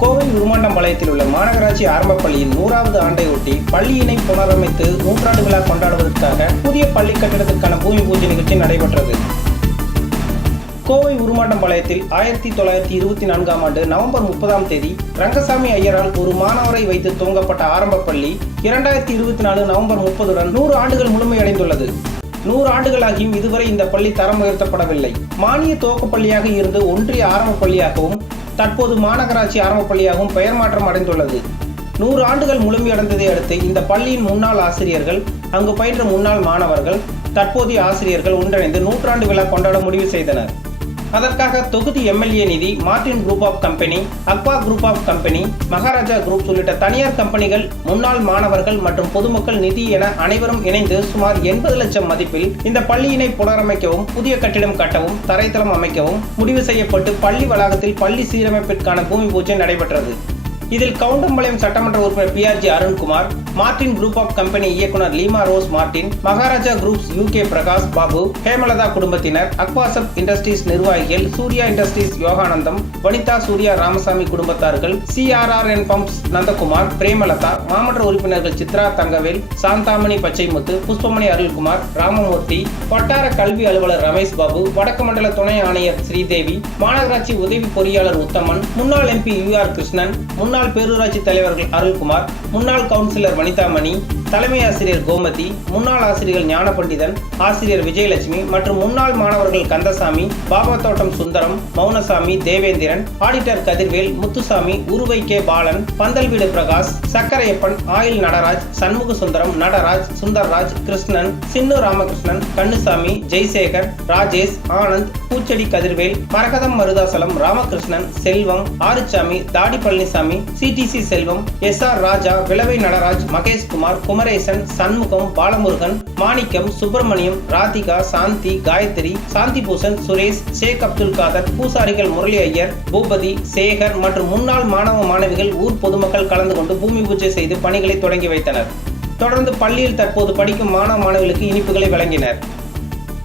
கோவை உருமாண்டம்பாளையத்தில் உள்ள மாநகராட்சி ஆரம்ப பள்ளியின் நூறாவது ஆண்டையொட்டி பள்ளியினை புனரமைத்து நூற்றாண்டு விழா கொண்டாடுவதற்காக புதிய பள்ளி கட்டிடத்திற்கான பூமி பூஜை நிகழ்ச்சி நடைபெற்றது. கோவை உருமாண்டம்பாளையத்தில் ஆயிரத்தி தொள்ளாயிரத்தி இருபத்தி நான்காம் ஆண்டு நவம்பர் முப்பதாம் தேதி ரங்கசாமி ஐயரால் ஒரு மாணவரை வைத்து துவங்கப்பட்ட ஆரம்ப பள்ளி இரண்டாயிரத்தி இருபத்தி நாலு நவம்பர் முப்பதுடன் நூறு ஆண்டுகள் முழுமையடைந்துள்ளது. நூறு ஆண்டுகளாகியும் இதுவரை இந்த பள்ளி தரம் உயர்த்தப்படவில்லை. மானிய துவக்க பள்ளியாக இருந்து ஒன்றிய ஆரம்ப பள்ளியாகவும் தற்போது மாநகராட்சி ஆரம்ப பள்ளியாகவும் பெயர் மாற்றம் அடைந்துள்ளது. நூறு ஆண்டுகள் முழுமையடைந்ததை அடுத்து இந்த பள்ளியின் முன்னாள் ஆசிரியர்கள் அங்கு பயின்ற முன்னாள் மாணவர்கள் தற்போதைய ஆசிரியர்கள் ஒன்றிணைந்து நூற்றாண்டு விழா கொண்டாட முடிவு செய்தனர். அதற்காக தொகுதி எம்எல்ஏ நிதி Martin group of company aqua group of company Maharaja group உள்ளிட்ட தனியார் கம்பெனிகள் முன்னாள் மாணவர்கள் மற்றும் பொதுமக்கள் நிதி என அனைவரும் இணைந்து சுமார் எண்பது லட்சம் மதிப்பில் இந்த பள்ளியினை புனரமைக்கவும் புதிய கட்டிடம் கட்டவும் தரைத்தளம் அமைக்கவும் முடிவு செய்யப்பட்டு பள்ளி வளாகத்தில் பள்ளி சீரமைப்பிற்கான பூமி பூஜை நடைபெற்றது. இதில் கவுண்டம்பாளையம் சட்டமன்ற உறுப்பினர் PRG Arunkumar Martin group of company இயக்குனர் Lima Rose Martin Maharaja groups UK Prakash Babu Hemalatha குடும்பத்தினர் அக்வாசப் இண்டஸ்ட்ரீஸ் நிர்வாகிகள் சூர்யா இண்டஸ்ட்ரீஸ் யோகானந்தம் வனிதா சூர்யா ராமசாமி குடும்பத்தார்கள் சிஆர்ஆர்என் பம்ப்ஸ் நந்தகுமார் பிரேமலதா மாமன்ற உறுப்பினர்கள் சித்ரா தங்கவேல் சாந்தாமணி பச்சைமுத்து புஷ்பமணி அருள்குமார் ராமமூர்த்தி வட்டார கல்வி அலுவலர் ரமேஷ் பாபு வடக்கு மண்டல துணை ஆணையர் ஸ்ரீதேவி மாநகராட்சி உதவி பொறியாளர் உத்தமன் முன்னாள் எம்பி யூ ஆர் கிருஷ்ணன் முன்னாள் பேரூராட்சி தலைவர்கள் அருள்குமார் முன்னாள் கவுன்சிலர் வனிதாமணி தலைமை ஆசிரியர் கோமதி முன்னாள் ஆசிரியர்கள் ஞான பண்டிதன் ஆசிரியர் விஜயலட்சுமி மற்றும் முன்னாள் மாணவர்கள் கந்தசாமி பாபா தோட்டம் சுந்தரம் மௌனசாமி தேவேந்திரன் ஆடிட்டர் கதிர்வேல் முத்துசாமி உருவை கே. பாலன் பந்தல் வீடு பிரகாஷ் சக்கரையப்பன் ஆயில் நடராஜ் சண்முக சுந்தரம் நடராஜ் சுந்தர்ராஜ் கிருஷ்ணன் சின்னு ராமகிருஷ்ணன் கண்ணுசாமி ஜெய்சேகர் ராஜேஷ் ஆனந்த் பூச்செடி கதிர்வேல் மரகதம் மருதாசலம் ராமகிருஷ்ணன் செல்வம் ஆறுச்சாமி தாடி Palanisamy CDC Selvam S R Raja விளவை Nataraj Maheshkumar Kumaresan Shanmugam Balamurugan Manickam Subramaniam Radhika Shanthi Gayathri Shanthi பூசன் Suresh Sheikh Abdul Kader பூசாரிகள் முரளி ஐயர் பூபதி சேகர் மற்றும் முன்னாள் மாணவ மாணவிகள் ஊர் பொதுமக்கள் கலந்து கொண்டு பூமி பூஜை செய்து பணிகளை தொடங்கி வைத்தனர். தொடர்ந்து பள்ளியில் தற்போது படிக்கும் மாணவ மாணவிகளுக்கு இனிப்புகளை வழங்கினர்.